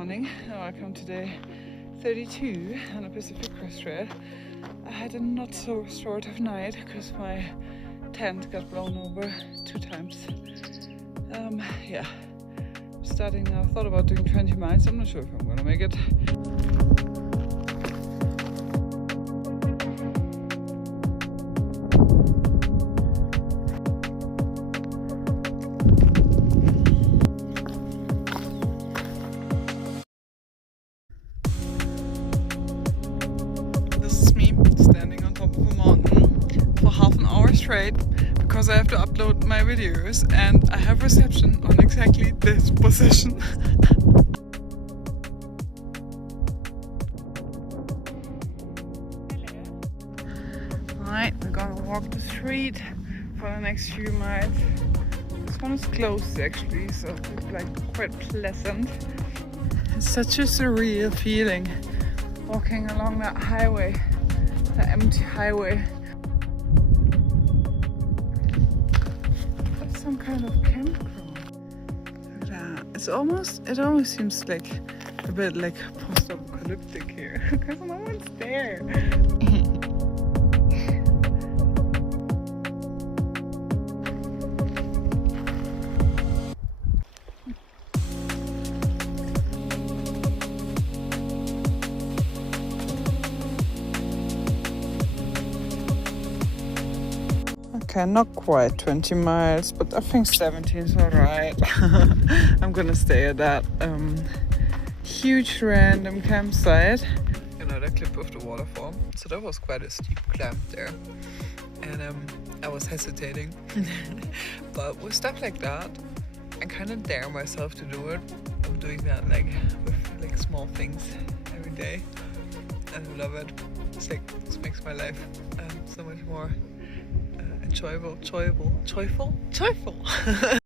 morning. Welcome to day 32 on the Pacific Crest Trail. I had a not so restorative night because my tent got blown over 2 times. Yeah, starting now. Thought about doing 20 miles. I'm not sure if I'm gonna make it. Standing on top of a mountain for half an hour straight because I have to upload my videos and I have reception on exactly this position. Alright, we're gonna walk the street for the next few miles. This one is closed actually, so it's like quite pleasant. It's such a surreal feeling walking along that highway. The empty highway. That's some kind of campground. Look at that. It almost seems like a bit like post-apocalyptic here because no one's there. Okay, not quite 20 miles, but I think 17 is alright. I'm gonna stay at that huge random campsite. You know, the clip of the waterfall. So that was quite a steep climb there. And I was hesitating. But with stuff like that, I kind of dare myself to do it. I'm doing that like with like small things every day. And I love it. It's like, this makes my life so much more enjoyable.